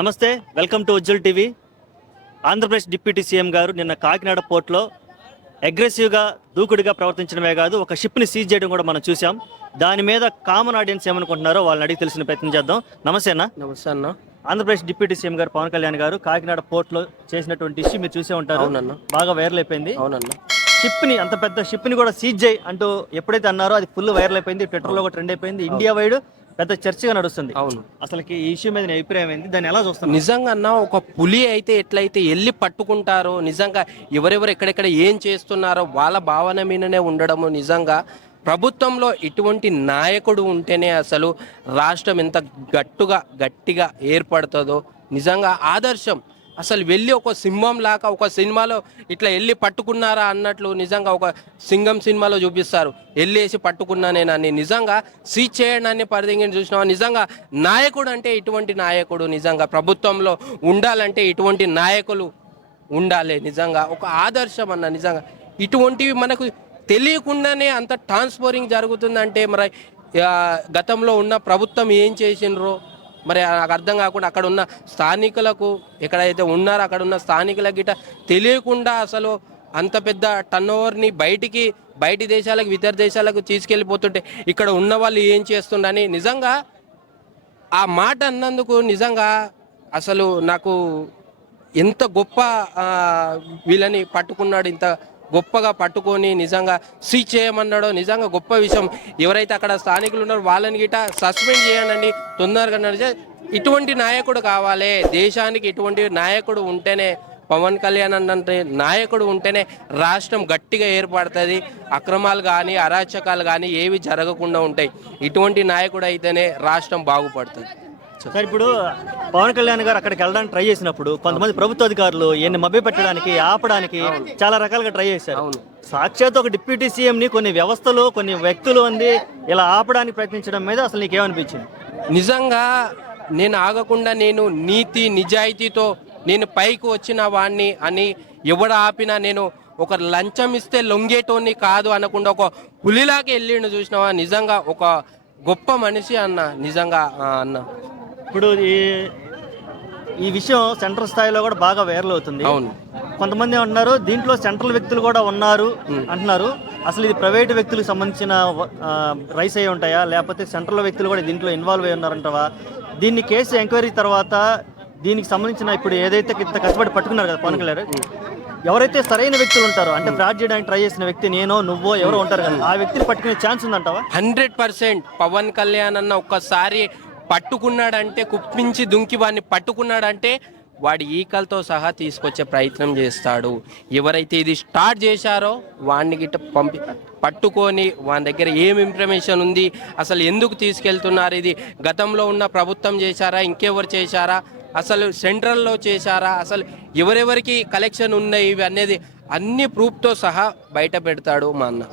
నమస్తే, welcome to Ujjal TV. Andhra Pradesh deputy CM గారు నిన్న కాకినాడ పోర్టులో అగ్రెసివ్గా దూకుడుగా ప్రవర్తించడమే కాదు, ఒక షిప్ని సీజ్ చేయడం కూడా మనం చూసాం. దాని మీద కామన్ ఆడియన్స్ ఏమనుకుంటున్నారో వాళ్ళని అడిగి తెలిసిన ప్రయత్నం చేద్దాం. నమస్తే అన్న. నమస్తే అన్న. ఆంధ్రప్రదేశ్ డిప్యూటీ సీఎం గారు పవన్ కళ్యాణ్ గారు కాకినాడ పోర్టులో చేసినటువంటి ఇష్యూ మీరు చూసే ఉంటారు. అవునన్న. బాగా వైరల్ అయిపోయింది. అవునన్న. షిప్ని, అంత పెద్ద షిప్ని కూడా సీజ్ చేయి అంటూ ఎప్పుడైతే అన్నారో అది ఫుల్ వైరల్ అయిపోయింది. ట్విట్టర్లో కూడా ట్రెండ్ అయిపోయింది. ఇండియా వైడ్ పెద్ద చర్చగా నడుస్తుంది. అవును. అసలుకి ఈ ఇష్యూ మీద నీ అభిప్రాయం ఏంది? దాన్ని ఎలా చూస్తాను? నిజంగా అన్న, ఒక పులి అయితే ఎట్లయితే వెళ్ళి పట్టుకుంటారో, నిజంగా ఎవరెవరు ఎక్కడెక్కడ ఏం చేస్తున్నారో వాళ్ళ భావన మీదనే ఉండడము. నిజంగా ప్రభుత్వంలో ఇటువంటి నాయకుడు ఉంటేనే అసలు రాష్ట్రం ఎంత గట్టిగా ఏర్పడుతుందో. నిజంగా ఆదర్శం. అసలు వెళ్ళి ఒక సింహం లాగా ఒక సినిమాలో ఇట్లా వెళ్ళి పట్టుకున్నారా అన్నట్లు, నిజంగా ఒక సింగం సినిమాలో చూపిస్తారు, వెళ్ళేసి పట్టుకున్నానేనని. నిజంగా సీజ్ చేయడాన్ని పరిధిని చూసినా, నిజంగా నాయకుడు అంటే ఇటువంటి నాయకుడు. నిజంగా ప్రభుత్వంలో ఉండాలంటే ఇటువంటి నాయకులు ఉండాలి. నిజంగా ఒక ఆదర్శం అన్న. నిజంగా ఇటువంటివి మనకు తెలియకుండానే అంత ట్రాన్స్ఫరింగ్ జరుగుతుందంటే మరి గతంలో ఉన్న ప్రభుత్వం ఏం చేసినరో మరి నాకు అర్థం కాకుండా అక్కడ ఉన్న స్థానికులకు, ఎక్కడైతే ఉన్నారో అక్కడ ఉన్న స్థానికులకి గిట్ట తెలియకుండా అసలు అంత పెద్ద టర్న్ ఓవర్ని బయటి దేశాలకు, ఇతర దేశాలకు తీసుకెళ్ళిపోతుంటే ఇక్కడ ఉన్న వాళ్ళు ఏం చేస్తుండని నిజంగా ఆ మాట అన్నందుకు నిజంగా అసలు నాకు ఎంత గొప్ప వీళ్ళని పట్టుకున్నాడు, ఇంత గొప్పగా పట్టుకొని నిజంగా సీజ్ చేయమన్నాడో నిజంగా గొప్ప విషయం. ఎవరైతే అక్కడ స్థానికులు ఉన్నారో వాళ్ళని గిట సస్పెండ్ చేయండి తొందరగా. ఇటువంటి నాయకుడు కావాలి దేశానికి. ఇటువంటి నాయకుడు ఉంటేనే, పవన్ కళ్యాణ్ అంటే నాయకుడు ఉంటేనే రాష్ట్రం గట్టిగా ఏర్పడుతుంది. అక్రమాలు కానీ అరాచకాలు కానీ ఏవి జరగకుండా ఉంటాయి. ఇటువంటి నాయకుడు అయితేనే రాష్ట్రం బాగుపడుతుంది. సార్, ఇప్పుడు పవన్ కళ్యాణ్ గారు అక్కడికి వెళ్ళడానికి ట్రై చేసినప్పుడు కొంతమంది ప్రభుత్వ అధికారులు ఈయన్ని మభ్యపెట్టడానికి, ఆపడానికి చాలా రకాలుగా ట్రై చేశారు. సాక్షాత్ ఒక డిప్యూటీ సీఎంని కొన్ని వ్యవస్థలు, కొన్ని వ్యక్తులు అంది ఇలా ఆపడానికి ప్రయత్నించడం మీద అసలు నీకేమనిపించింది? నిజంగా నేను ఆగకుండా, నేను నీతి నిజాయితీతో నేను పైకి వచ్చిన వాడిని అని ఎవడు ఆపినా, నేను ఒక లంచం ఇస్తే లొంగేటోని కాదు అనకుండా ఒక పులిలాగా వెళ్ళిండు. చూసినావా? నిజంగా ఒక గొప్ప మనిషి అన్న. నిజంగా అన్న, ఇప్పుడు ఈ విషయం సెంట్రల్ స్థాయిలో కూడా బాగా వైరల్ అవుతుంది. అవును. కొంతమంది అంటున్నారు దీంట్లో సెంట్రల్ వ్యక్తులు కూడా ఉన్నారు అంటున్నారు. అసలు ఇది ప్రైవేటు వ్యక్తులకు సంబంధించిన రైస్ అయి ఉంటాయా, లేకపోతే సెంట్రల్ వ్యక్తులు కూడా దీంట్లో ఇన్వాల్వ్ అయి ఉన్నారంటావా? దీన్ని కేసు ఎంక్వైరీ తర్వాత దీనికి సంబంధించిన ఇప్పుడు ఏదైతే ఇంత కష్టపడి పట్టుకున్నారు కదా పవన్ కళ్యాణ్, ఎవరైతే సరైన వ్యక్తులు ఉంటారో, అంటే ఫ్రాడ్ చేయడానికి ట్రై చేసిన వ్యక్తి నేనో నువ్వో ఎవరో ఉంటారు కదా, ఆ వ్యక్తిని పట్టుకునే ఛాన్స్ ఉందంటావా? 100% పవన్ కళ్యాణ్ అన్న ఒక్కసారి పట్టుకున్నాడంటే, కుప్పించి దుంకి వాడిని పట్టుకున్నాడంటే వాడి ఈకలతో సహా తీసుకొచ్చే ప్రయత్నం చేస్తాడు. ఎవరైతే ఇది స్టార్ట్ చేశారో వాడిని గిట్ట పట్టుకొని వాని దగ్గర ఏం ఇన్ఫర్మేషన్ ఉంది, అసలు ఎందుకు తీసుకెళ్తున్నారు, ఇది గతంలో ఉన్న ప్రభుత్వం చేశారా, ఇంకెవరు చేశారా, అసలు సెంట్రల్లో చేశారా, అసలు ఎవరెవరికి కలెక్షన్ ఉన్నాయి, ఇవి అనేది అన్ని ప్రూఫ్తో సహా బయట పెడతాడు మా అన్న.